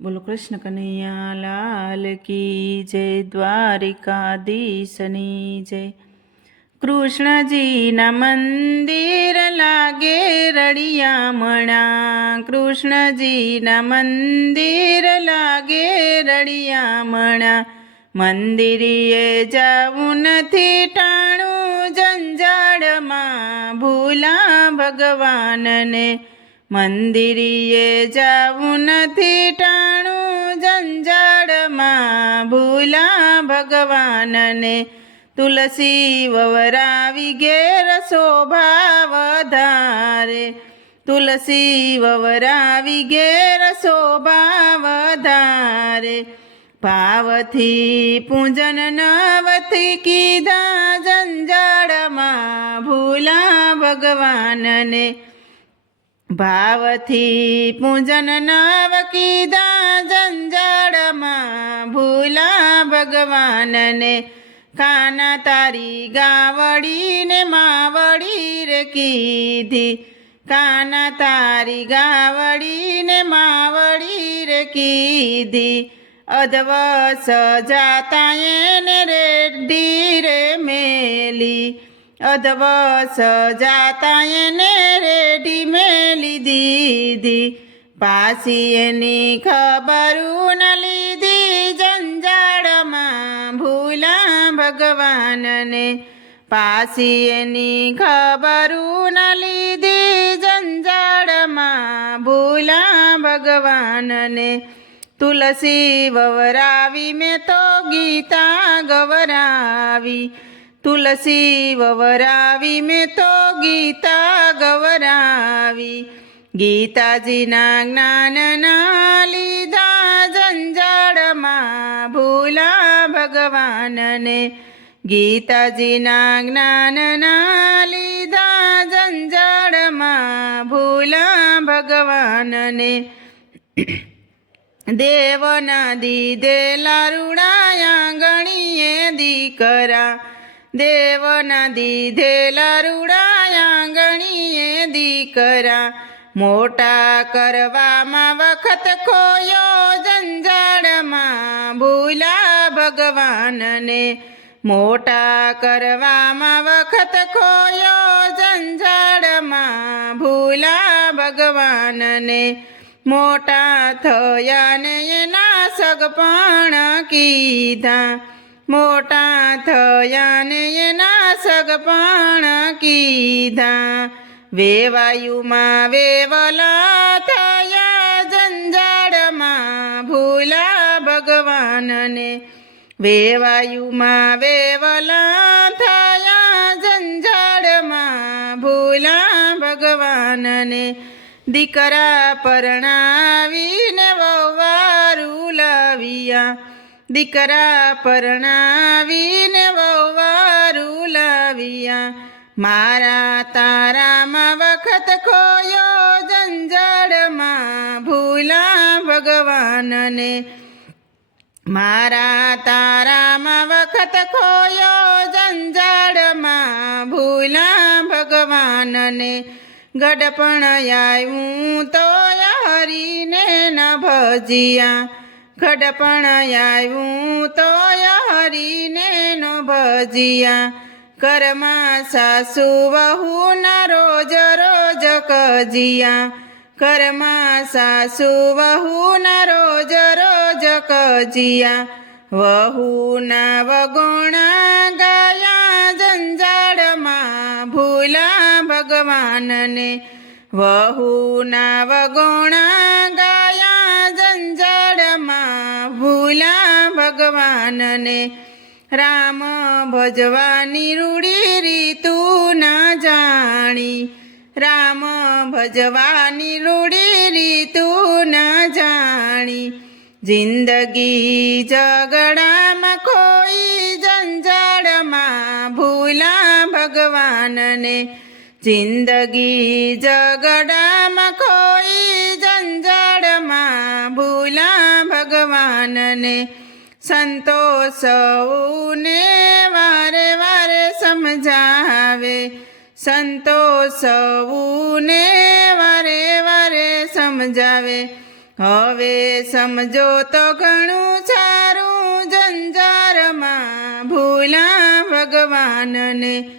બોલો કૃષ્ણ કનૈયા લાલ કી જય, દ્વારિકાધીશની જય। કૃષ્ણજીના મંદિર લાગે રળિયામણા, કૃષ્ણજીના મંદિર લાગે રળિયામણા। મંદિરે જાવું નથી ટાણું જંજાળમાં, ભૂલા ભગવાનને। મંદિરે જાવું નથી ટાણું જંજાળમાં, ભૂલા ભગવાનને। તુલસી વવરાવી ઘેર શોભા વધારે, તુલસી વવરાવી ઘેર શોભા વધારે। ભાવથી પૂજન નવથી કીધા જંજાળમાં, ભૂલા ભગવાનને। ભાવથી પૂજન નવ કીધા જંજાળમાં, ભૂલા ભગવાનને। કાના તારી ગાવડીને માવડી રે કીધી, કાના તારી ગાવડીને માવડી રે કીધી। અધવસ જાતા એને રેડી રે મેલી, અધવસ જાતા એને રેડી મેલી દીધી। પાછી એની ખબરું ન લીધી જંજાળમાં, ભૂલા ભગવાનને। પાછી એની ખબરું ન લીધી જંજાળમાં, ભૂલા ભગવાનને। તુલસી વવરાવી મેં તો ગીતા ગવરાવી, તુલસી વવરાવી મેં તો ગીતા ગવરાવી। ગીતાજીના જ્ઞાનના લીધા જંજાળમાં, ભૂલા ભગવાનને। ગીતાજીના જ્ઞાનના લીધા જંજાળમાં, ભૂલા ભગવાનને। દેવના દીધેલા રૂડાયા ગણીએ દીકરા, દેવના દીધેલા રૂડાયા ગણીએ દીકરા। મોટા કરવામાં વખત ખોયો જંજાળમાં, ભૂલા ભગવાનને। મોટા કરવામાં વખત ખોયો જંજાળમાં, ભૂલા ભગવાનને। મોટા થયા ને એના સગપણ કીધા, મોટા થયા ને એના સગપણ કીધા। વેવાયુમાં વેવલા થયા જંજાળમાં, ભૂલા ભગવાનને। વેવાયુમાં વેવલા થયા જંજાળમાં, ભૂલા ભગવાનને। દીકરા પરણાવીને વહુવારું લાવ્યા, દીકરા પરણાવીને વહુવારું લાવ્યા। મારા તારામાં વખત ખોયો જંજાળમાં, ભૂલા ભગવાનને। મારા તારામાં વખત ખોયો જંજાળમાં, ભૂલા ભગવાનને। ગડપણ આવ્યું તો હરીને ન ભજ્યા, ગડપણ આવ્યું તો હરીને ન ભજ્યા। ઘરમાં સાસુ વહુના રોજ રોજ કજિયા, ઘરમાં સાસુ વહુના રોજ રોજ કજિયા। વહુના વગોણા ગાયા જંજાળમાં, ભૂલા ભગવાનને। વહુના વગોણા ગાયા જંજાળમાં, ભૂલા ભગવાનને। રામ ભજવાની રૂડી રીતું ના જાણી, રામ ભજવાની રૂડી રીતું ના જાણી। જિંદગી ઝઘડામાં ખોઈ જંજાળમાં, ભૂલા ભગવાનને। જિંદગી ઝઘડામાં ખોઈ જંજાળમાં, ભૂલા ભગવાનને। સંતો સૌને વારે વારે સમજાવે, સંતો સૌને વારે વારે સમજાવે। હવે સમજો તો ઘણું સારું જંજારમાં ભૂલા ભગવાનને.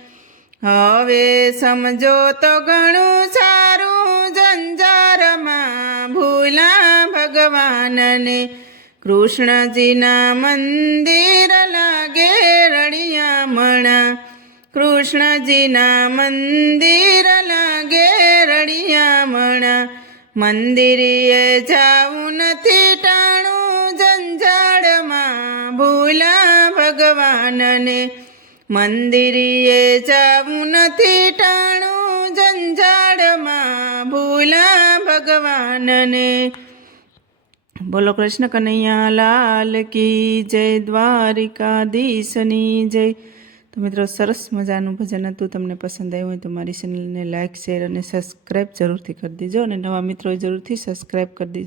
હવે સમજો તો ઘણું સારું જંજારમાં ભૂલા ભગવાનને. કૃષ્ણજીના મંદિર લાગે રળિયામણા. કૃષ્ણજીના મંદિર લાગે રળિયામણા. મંદિરે જાવું નથી ટાણું જંજાળમાં ભૂલા ભગવાનને. મંદિરે જાવું નથી ટાણું જંજાળમાં ભૂલા ભગવાનને. બોલો કૃષ્ણ કનૈયા લાલ કી જય, દ્વારિકાધીશની જય. તો મિત્રો સરસ મજાનું ભજન હતું. તમને પસંદ આવ્યું હોય તો મારી ચેનલને લાઇક, શેર અને સબસ્ક્રાઈબ જરૂરથી કરી દેજો અને નવા મિત્રોએ જરૂરથી સબસ્ક્રાઈબ કરી દેજો.